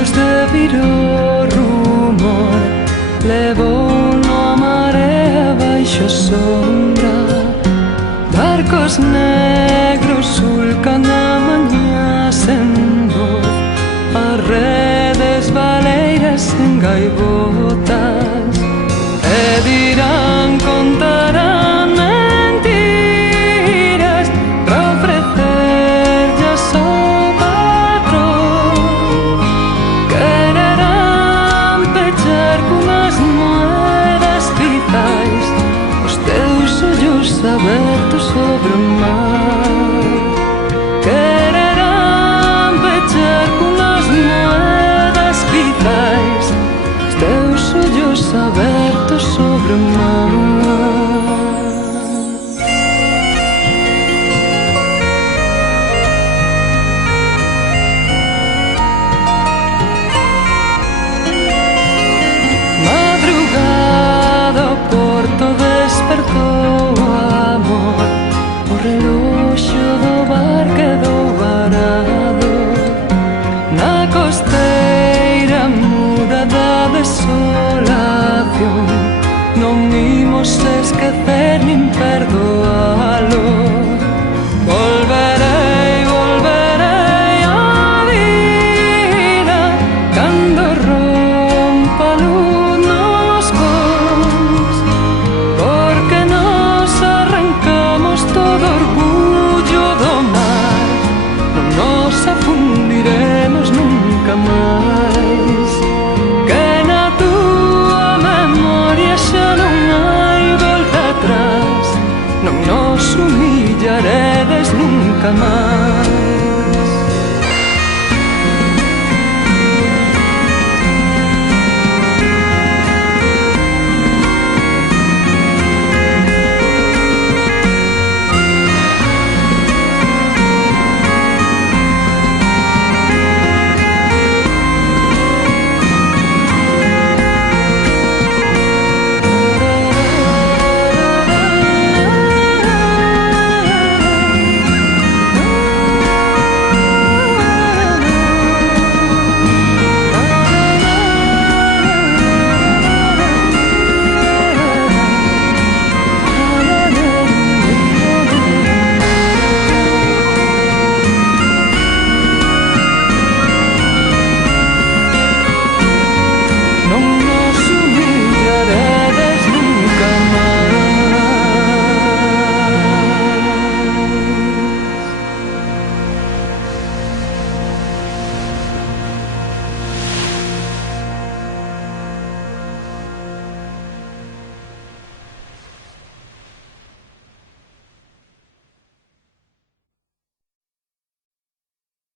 Desde vir o rumor, levouno a marea baixo sombra. Barcos negros sulcan a mañá sen voz, as redes baleiras en gaivotas. E dirán, contarán mentiras para ofrecerllas ao patrón. Quererán pechar cunhas moedas quizais os teus ollos abertos sobre o mar. Quererán pechar cunhas moedas quizais os teus ollos abertos sobre o mar. Madrugada o porto despertou o amor, o reloxo do bar quedou varado na costeira muda da desolación. Non imos esquecer nin perdoalo. Volverei, volverei á vida cando rompa a luz nos cons, porque nos arrancamos todo orgullo do mar. Non nos afundiremos nunca máis, que na túa memoria xa non hai volta atrás. Non nos humillaredes nunca máis.